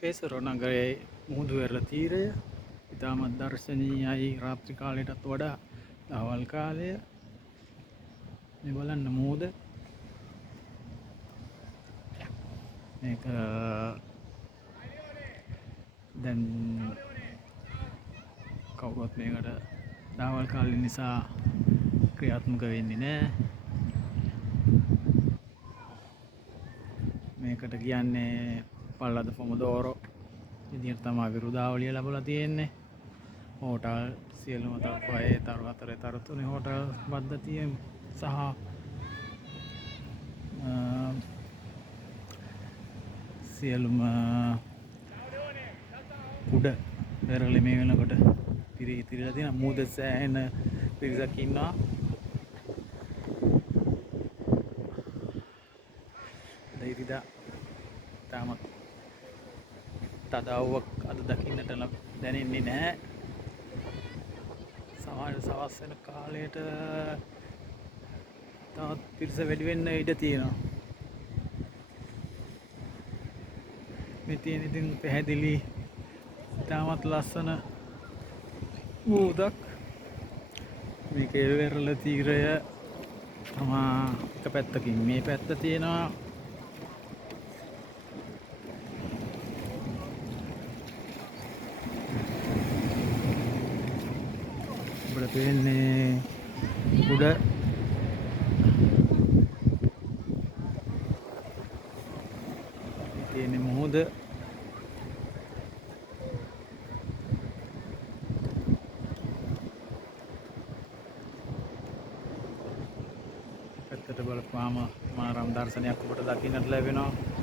පේසරෝ නගරයේ මුහුදු වෙරළ තීරය ඉතාමත් දර්ශනීයයි. රාත්‍රී කාලයටත් වඩා දහවල් කාලය මේ බලන්න මුහුද මේක දැන් කවුරුත් මේකට දහවල් කාලය නිසා ක්‍රියාත්මක වෙන්නේ නැහැ. මේකට කියන්නේ පල්ලද පොමදෝරෝ විදිහට තමයි විරුදාවලිය ලැබලා තියෙන්නේ. හෝටල් සියලුම තත්පයේ තරු හතරේ තරු තුනේ හෝටල් පද්ධතිය සහ සියලුම උඩ වෙරළේ මේ වෙනකොට පිරීතිරිලා තියෙන මුහුද සෑහෙන පිරිසක් ඉන්නවා. ඉරිදා තාමත් තදවුවක් අද දකින්නට දැනෙන්නේ නැහැ. සමහර සවස් වෙන කාලයට තවත් පිරිස වැඩි වෙන්න ඉඩ තියෙනවා. මේ තියෙන ඉතින් පැහැදිලි තාමත් ලස්සන මුහුදක්. මේක වෙරළ තීරය තමා එක පැත්තකින් මේ පැත්ත තියෙනවා. අපිට පේන්නේ උඩ තියෙන මුහුද. පැත්තට බලපුවාම මනරම් දර්ශනයක් ඔබට දකින්නට ලැබෙනවා.